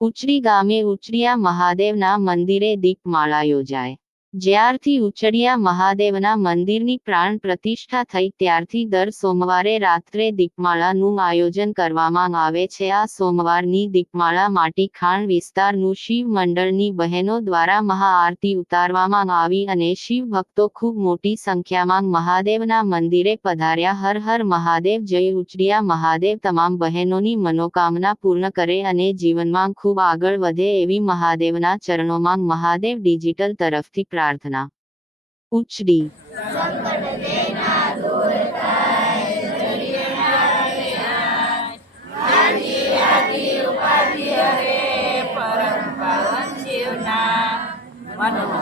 ઉચડી ગામે ઉચડિયા મહાદેવના મંદિરે દીપમાળા યોજાય. જ્યારથી ઉચડિયા મહાદેવના મંદિરની પ્રાણ પ્રતિષ્ઠા થઈ ત્યારથી દર સોમવારે રાત્રે દીપમાળાનું આયોજન કરવામાં આવે છે. આ સોમવારની દીપમાળા માટી ખાણ વિસ્તારનું શિવ મંડળની બહેનો દ્વારા મહાઆરતી ઉતારવામાં આવી અને શિવ ભક્તો ખૂબ મોટી સંખ્યામાં મહાદેવના મંદિરે પધાર્યા. હર હર મહાદેવ, જય ઉચડિયા મહાદેવ, તમામ બહેનોની મનોકામના પૂર્ણ કરે અને જીવનમાં ખૂબ આગળ વધે એવી મહાદેવના ચરણોમાં મહાદેવ ડિજિટલ તરફથી પ્રાર્થના. ઉચડી પરમ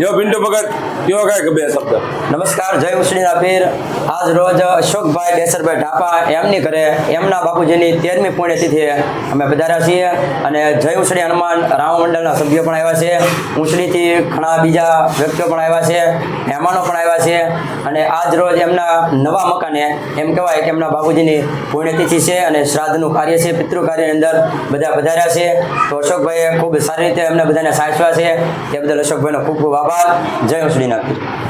જો પિન્ટુ ભગત, કયો કાંઈક બે શબ્દ? નમસ્કાર, જય ઉસળીના પીર આજ રોજ અશોકભાઈ કેસરભાઈ ઢાપા એમની ઘરે, એમના બાપુજીની તેરમી પુણ્યતિથિએ અમે પધાર્યા છીએ અને જય ઉસળી હનુમાન રામ મંડળના સભ્યો પણ આવ્યા છે. ઉછળીથી ઘણા બીજા વ્યક્તિઓ પણ આવ્યા છે, મહેમાનો પણ આવ્યા છે અને આજ રોજ એમના નવા મકાને એમ કહેવાય કે એમના બાપુજીની પુણ્યતિથિ છે અને શ્રાદ્ધનું કાર્ય છે પિતૃ કાર્યની અંદર બધા પધાર્યા છે. તો અશોકભાઈએ ખૂબ સારી રીતે એમને બધાને સાચવા છે. તે બદલ અશોકભાઈનો ખૂબ ખૂબ આભાર. જય શ્રી પીર